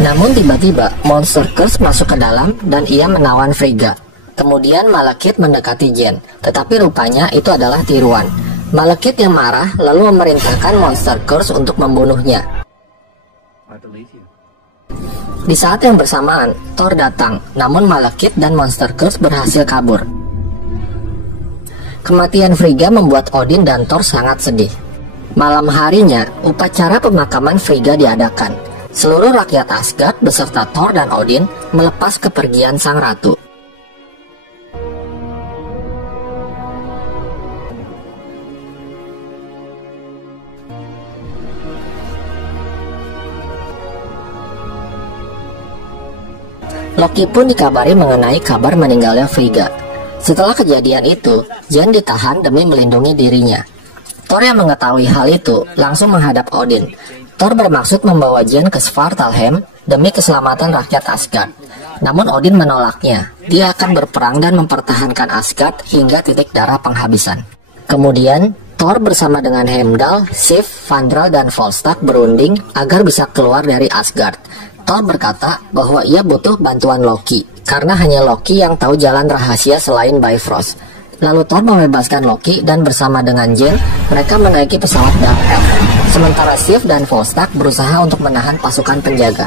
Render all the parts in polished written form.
Namun tiba-tiba monster curse masuk ke dalam dan ia menawan Frigga. Kemudian Malekith mendekati Jen, tetapi rupanya itu adalah tiruan. Malekith yang marah lalu memerintahkan monster curse untuk membunuhnya. Di saat yang bersamaan, Thor datang, namun Malekith dan monster curse berhasil kabur. Kematian Frigga membuat Odin dan Thor sangat sedih. Malam harinya, upacara pemakaman Frigga diadakan. Seluruh rakyat Asgard beserta Thor dan Odin melepas kepergian sang ratu. Loki pun dikabari mengenai kabar meninggalnya Frigga. Setelah kejadian itu, Jen ditahan demi melindungi dirinya. Thor yang mengetahui hal itu langsung menghadap Odin. Thor bermaksud membawa Jen ke Svartalfheim demi keselamatan rakyat Asgard. Namun Odin menolaknya. Dia akan berperang dan mempertahankan Asgard hingga titik darah penghabisan. Kemudian, Thor bersama dengan Heimdall, Sif, Fandral, dan Volstagg berunding agar bisa keluar dari Asgard. Thor berkata bahwa ia butuh bantuan Loki, karena hanya Loki yang tahu jalan rahasia selain Bifrost. Lalu Thor membebaskan Loki dan bersama dengan Jen, mereka menaiki pesawat Dark Elf. Sementara Sif dan Volstagg berusaha untuk menahan pasukan penjaga.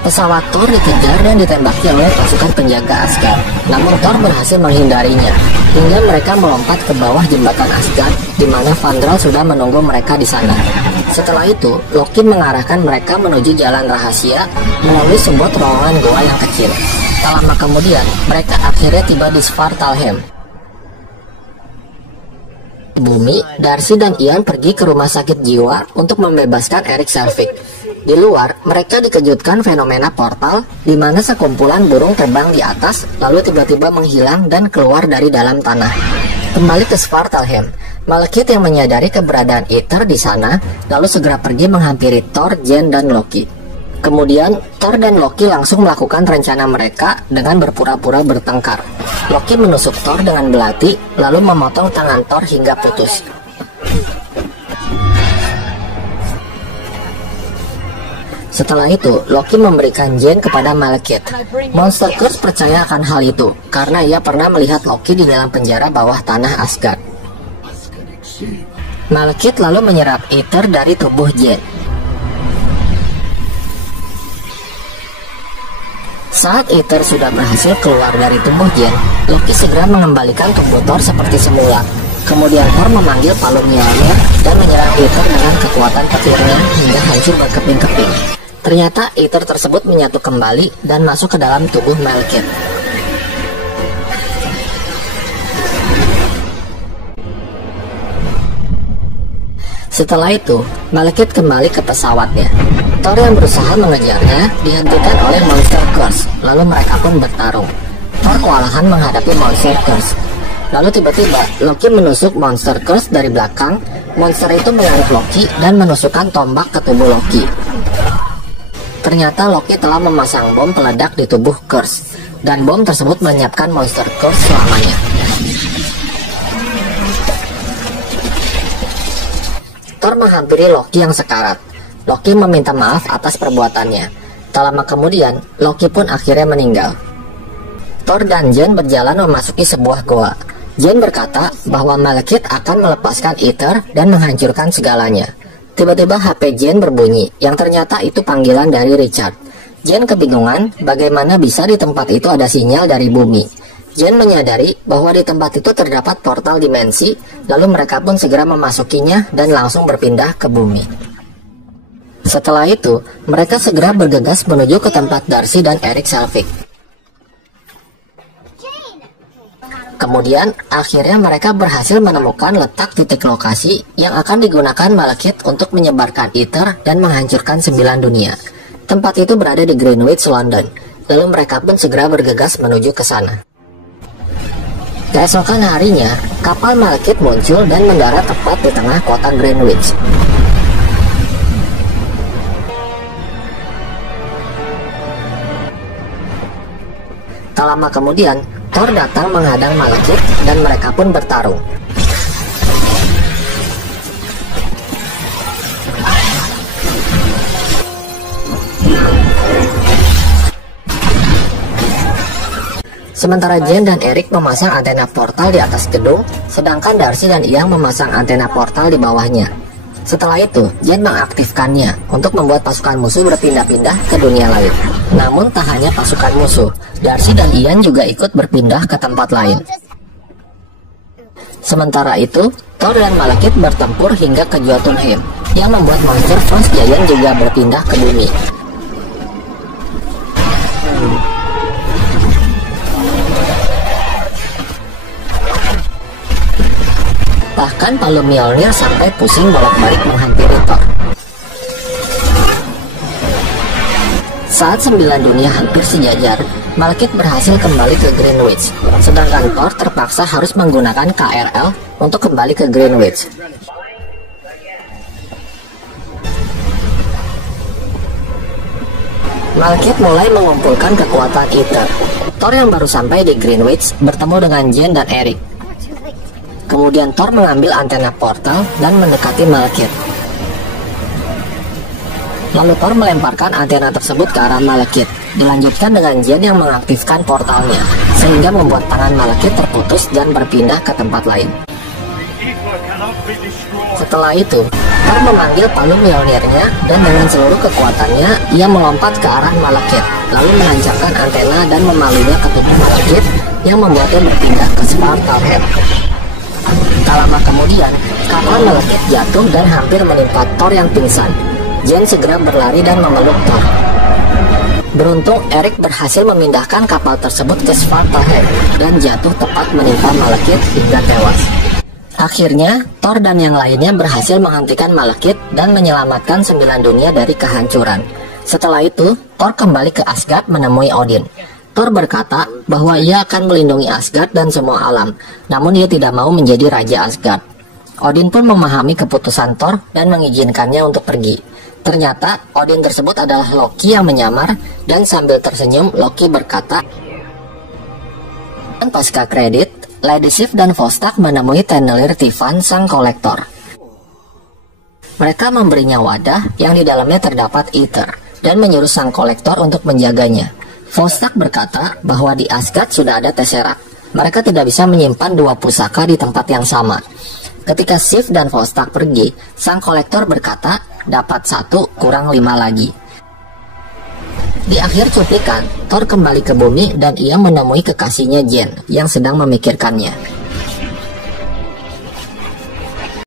Pesawat Thor dikejar dan ditembaki oleh pasukan penjaga Asgard. Namun Thor berhasil menghindarinya, hingga mereka melompat ke bawah jembatan Asgard, di mana Fandral sudah menunggu mereka di sana. Setelah itu, Loki mengarahkan mereka menuju jalan rahasia melalui sebuah terowongan goa yang kecil. Tak lama kemudian, mereka akhirnya tiba di Svartalfheim. Bumi, Darcy dan Ian pergi ke rumah sakit jiwa untuk membebaskan Erik Selvig. Di luar, mereka dikejutkan fenomena portal di mana sekumpulan burung terbang di atas lalu tiba-tiba menghilang dan keluar dari dalam tanah. Kembali ke Svartalfheim, Malekith yang menyadari keberadaan Aether di sana lalu segera pergi menghampiri Thor, Jen, dan Loki. Kemudian, Thor dan Loki langsung melakukan rencana mereka dengan berpura-pura bertengkar. Loki menusuk Thor dengan belati lalu memotong tangan Thor hingga putus. Setelah itu, Loki memberikan Jen kepada Malekith. Monster Curse percaya akan hal itu, karena ia pernah melihat Loki di dalam penjara bawah tanah Asgard. Malekith lalu menyerap Aether dari tubuh Jen. Saat Aether sudah berhasil keluar dari tubuh Jen, Loki segera mengembalikan tubuh Thor seperti semula. Kemudian Thor memanggil palu Mjolnir dan menyerang Aether dengan kekuatan petirnya hingga hancur berkeping-keping. Ternyata Aether tersebut menyatu kembali dan masuk ke dalam tubuh Malekith. Setelah itu, Malekith kembali ke pesawatnya. Thor yang berusaha mengejarnya dihentikan oleh Monster Curse, lalu mereka pun bertarung. Thor kewalahan menghadapi Monster Curse. Lalu tiba-tiba Loki menusuk Monster Curse dari belakang. Monster itu menyerang Loki dan menusukkan tombak ke tubuh Loki. Ternyata Loki telah memasang bom peledak di tubuh Curse, dan bom tersebut menyiapkan Monster Curse selamanya. Thor menghampiri Loki yang sekarat. Loki meminta maaf atas perbuatannya. Tak lama kemudian, Loki pun akhirnya meninggal. Thor dan Jen berjalan memasuki sebuah goa. Jen berkata bahwa Malekith akan melepaskan Aether dan menghancurkan segalanya. Tiba-tiba HP Jen berbunyi, yang ternyata itu panggilan dari Richard. Jen kebingungan bagaimana bisa di tempat itu ada sinyal dari bumi. Jen menyadari bahwa di tempat itu terdapat portal dimensi, lalu mereka pun segera memasukinya dan langsung berpindah ke bumi. Setelah itu, mereka segera bergegas menuju ke tempat Darcy dan Erik Selvig. Kemudian, akhirnya mereka berhasil menemukan letak titik lokasi yang akan digunakan Malekith untuk menyebarkan Aether dan menghancurkan 9 dunia. Tempat itu berada di Greenwich, London. Lalu mereka pun segera bergegas menuju ke sana. Keesokan harinya, kapal Malekith muncul dan mendarat tepat di tengah kota Greenwich. Tak lama kemudian, Thor datang menghadang Malekith dan mereka pun bertarung. Sementara Jen dan Eric memasang antena portal di atas gedung, sedangkan Darcy dan Ian memasang antena portal di bawahnya. Setelah itu, Jen mengaktifkannya untuk membuat pasukan musuh berpindah-pindah ke dunia lain. Namun tak hanya pasukan musuh, Darcy dan Ian juga ikut berpindah ke tempat lain. Sementara itu, Thor dan Malekith bertempur hingga ke Jotunheim, yang membuat monster Frost Giant juga berpindah ke bumi. Bahkan palu Mjolnir sampai pusing bolak-balik menghampiri Thor. Saat 9 dunia hampir sejajar, Malekith berhasil kembali ke Greenwich, sedangkan Thor terpaksa harus menggunakan KRL untuk kembali ke Greenwich. Malekith mulai mengumpulkan kekuatan Aether. Thor yang baru sampai di Greenwich bertemu dengan Jen dan Eric. Kemudian Thor mengambil antena portal dan mendekati Malekith. Lalu Thor melemparkan antena tersebut ke arah Malekith. Dilanjutkan dengan Jen yang mengaktifkan portalnya, sehingga membuat tangan Malekith terputus dan berpindah ke tempat lain. Setelah itu, Thor memanggil palu Mjolnirnya dan dengan seluruh kekuatannya, ia melompat ke arah Malekith, lalu menancapkan antena dan memalunya ke tubuh Malekith yang membuatnya berpindah ke Svartalfheim. Tak lama kemudian, kapal Malekith jatuh dan hampir menimpa Thor yang pingsan. Jen segera berlari dan memeluk Thor. Beruntung, Eric berhasil memindahkan kapal tersebut ke Svartalfheim dan jatuh tepat menimpa Malekith hingga tewas. Akhirnya, Thor dan yang lainnya berhasil menghentikan Malekith dan menyelamatkan 9 dunia dari kehancuran. Setelah itu, Thor kembali ke Asgard menemui Odin. Thor berkata bahwa ia akan melindungi Asgard dan semua alam, namun ia tidak mau menjadi Raja Asgard. Odin pun memahami keputusan Thor dan mengizinkannya untuk pergi. Ternyata, Odin tersebut adalah Loki yang menyamar, dan sambil tersenyum, Loki berkata, dan pasca kredit, Lady Sif dan Vostok menemui Tennelir Tivan sang kolektor. Mereka memberinya wadah yang di dalamnya terdapat Aether dan menyuruh sang kolektor untuk menjaganya. Vostok berkata bahwa di Asgard sudah ada Tesseract. Mereka tidak bisa menyimpan 2 pusaka di tempat yang sama. Ketika Sif dan Vostok pergi, sang kolektor berkata dapat 1 kurang 5 lagi. Di akhir cuplikan, Thor kembali ke bumi dan ia menemui kekasihnya Jen yang sedang memikirkannya.